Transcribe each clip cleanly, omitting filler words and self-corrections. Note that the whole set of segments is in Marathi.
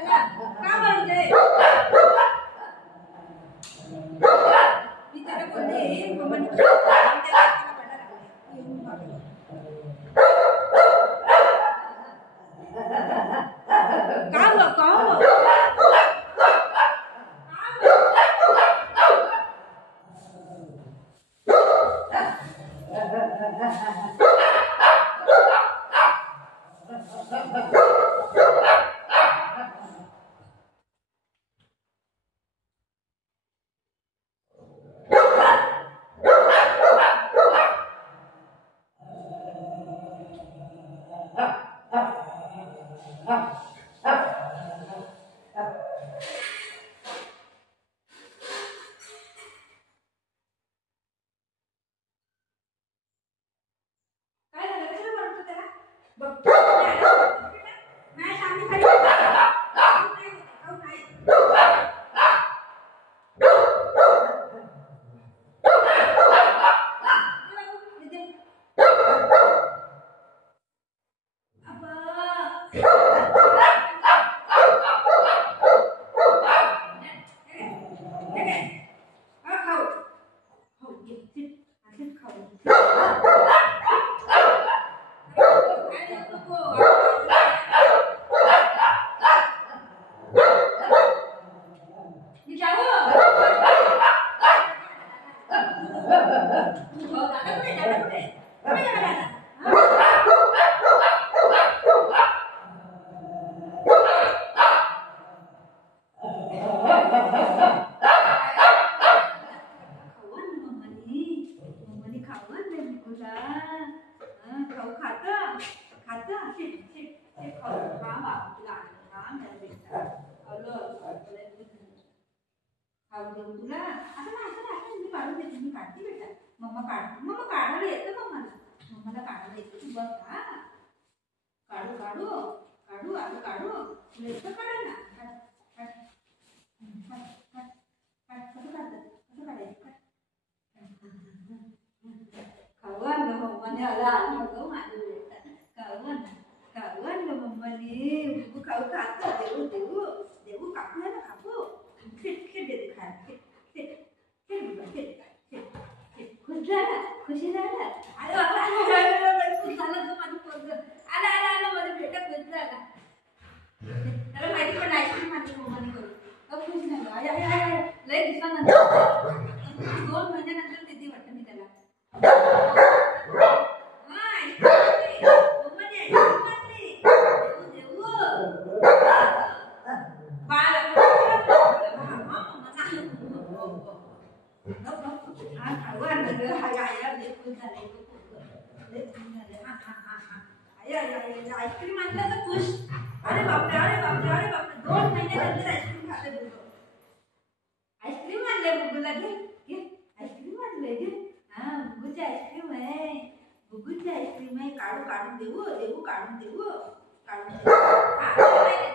त्याला का मारले मी त्याला बोलले मम्माने तुला असं नाही मी काढून देते मी काढते बेटा मम्मा काढायला येतं मम्माला काढायला येतं तू बघ हा काढू काढू काढू आता काढू तुला येतं काढायला कसं काढायचं खाऊ आणलं मम्माने आला गं माझं बेटा खाऊ आणलं मम्माने बघू खाऊ खातो देऊ काकू आहे ना काकू खेळ देते खायला खुशी झाला अरे बाबा खुश झालं गं माझं पोरगं आला माझं बेटा खुश झाला त्याला माहिती पण आईस्क्रीम माझ्या मम्माने करू खुश झालं आय लय दिवसानंतर 2 महिन्यानंतर किती वाटतं मी त्याला आईस्क्रीम आणलं तर खुश अरे बापरे 2 महिन्यानंतर आईस्क्रीम खाते बोलतो आईस्क्रीम आणले बुगूला घे आईस्क्रीम आणले घे हा बुगूची आईस्क्रीम आहे काढून देऊ काढून देऊ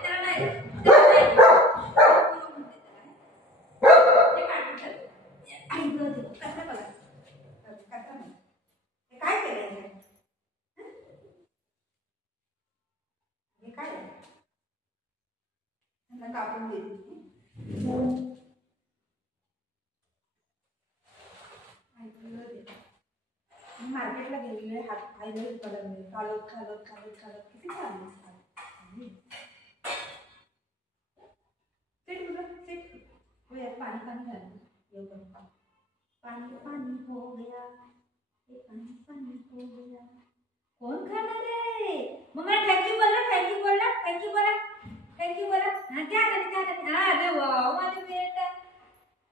त्याला नाही काय केलं काय कापून देते मार्केटला गेलेले हात पाय चालत किती चालले पाणी झालं पाणी हो गया पाणी हो गया कोण खाणार रे मग थँक्यू बोला हा क्या अरे वाव माझा बेटा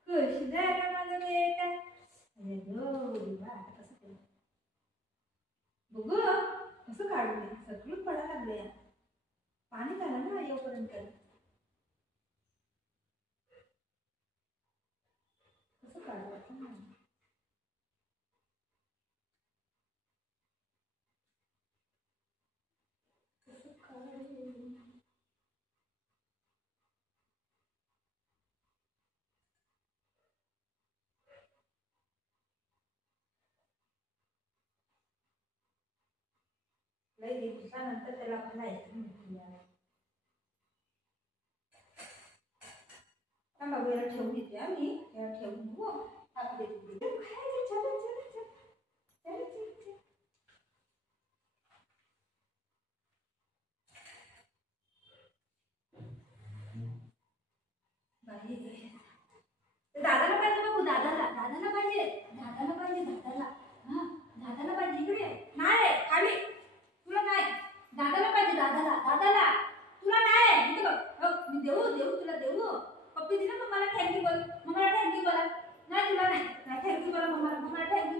खुश झाला माझा बेटा अरे गो कसं केलं बघू कसं काढले सगळं पडायला लागले पाणी झालं ना येऊपर्यंत कसं काढलं लई दिवसानंतर त्याला मला आईस्क्रीम घेतली याला ठेवून येते मी याला ठेवून हो आपले खायचं चल चल चल चल चल चल बाई दादाला पाहिजे बाबू दादाला दादाला पाहिजे दादाला पाहिजे दादाला हा दादाला पाहिजे इकडे नाही खाली तुला नाही दादाला पाहिजे दादाला दादाला तुला नाही इथे बघ मी देऊ देऊ तुला देऊ पप्पी दिला मम्माला थँक्यू बोल मम्माला थँक्यू बोला नाही तुला नाही थँक्यू बोला मम्माला थँक्यू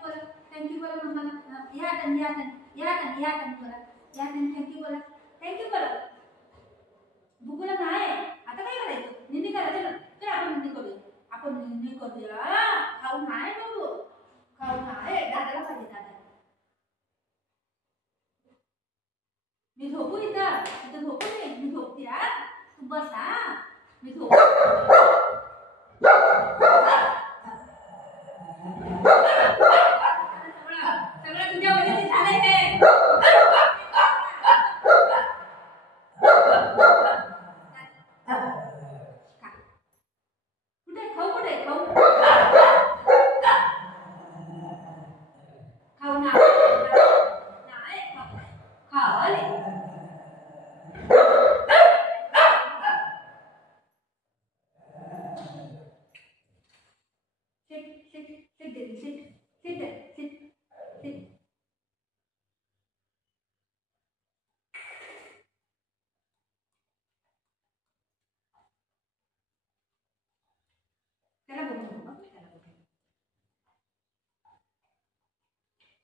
बोला मम्माला या तन बोला या तन थँक्यू बोला बुगुला नाही आता काय करायचं निंदी करायचं ना तर आपण निंदी करूया खाऊ नाही बाबू खाऊ नाही दादाला पाहिजे दादाला मी झोपू इथं झोपू नये मी झोपते तू बस मी झोपू सगळं तुझ्या वजनाने झालंय हे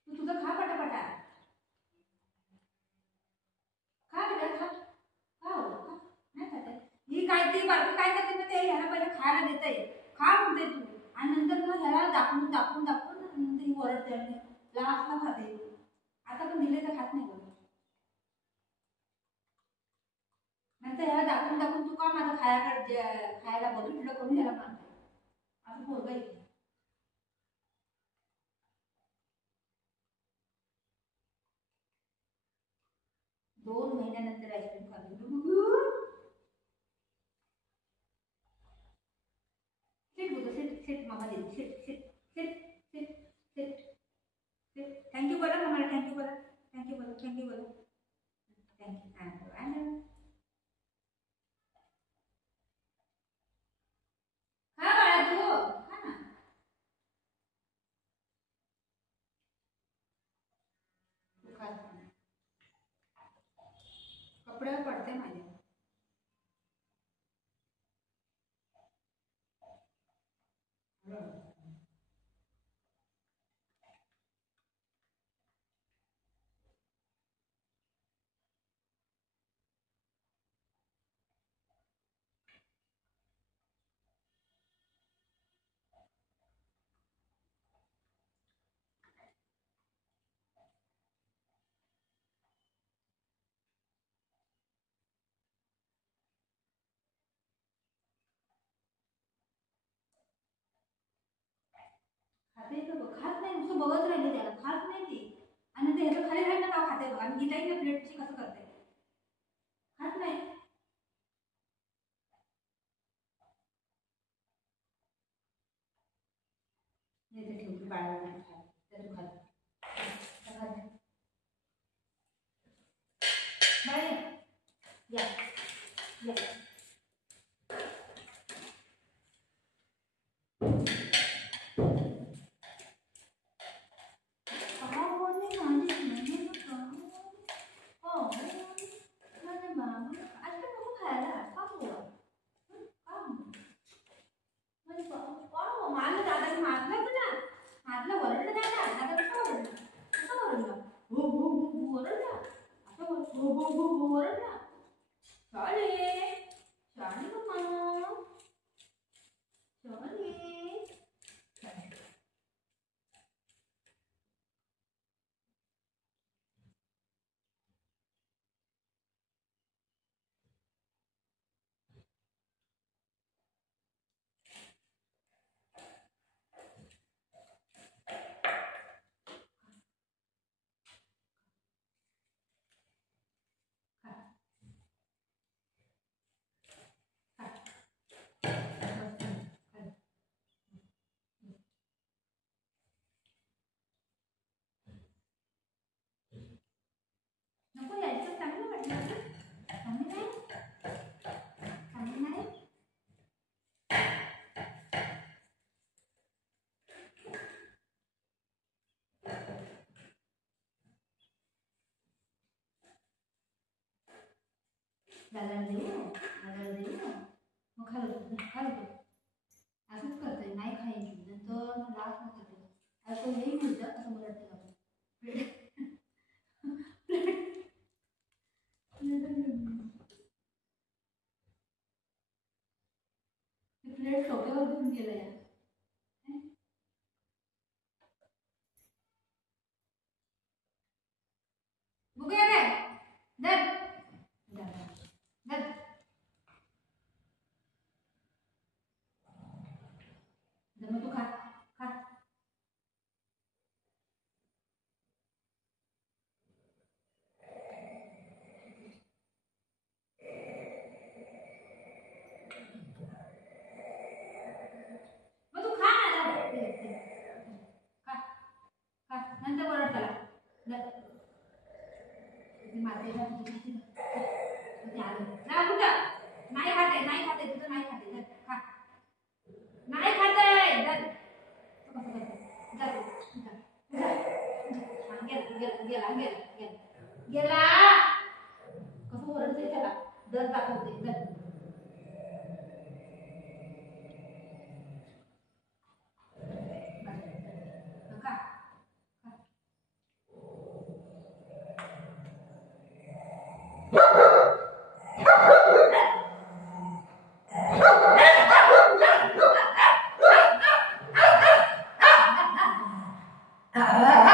तू तुझं खा पटापटा खा बेटा खा नाही खात ही काय ती बारकं काय करते ना ते ह्याला पहिले खायला देते खा म्हणते तू आणि नंतर मग ह्याला दाखवून नंतर ही ओरडते आणि लास्टला खाते आता पण दिले तर खात नाही बोल नंतर ह्याला दाखवून तू का माझं खायला बघून तुला करून ह्याला मानते असं पोरगा येते 2 महिन्यानंतर आईस्क्रीम खाल्ली सिट मामा दे सिट थँक्यू बोला मामाला थँक्यू बोला थँक्यू हा बाळा तू हा ना कपड्यावर पडते माझ्या खात नाही नुसतं बघत राहिले त्याला खात नाही ती आणि ते ह्याचं खाली राहिलं नाव खाते बघ आणि गीताई प्लेटची कसं करते खात नाही ठेवते बाळाला त्याचं खात या दादाला देऊ मग खालतो असंच करतोय नाही खायची नंतर मला असं खातो असं नाही मिळतं असं मला वाटतं प्लेट डोक्यावर घेऊन गेलं या बघूया काय दर मग तू खा खा मग तू खा ना खा खा नंतर बोलत त्याला मातेला जा कुठं नाही खाते तुझं नाही खाते खा नाही खाते गेला कसं ओरडते त्याला दर दाखवते का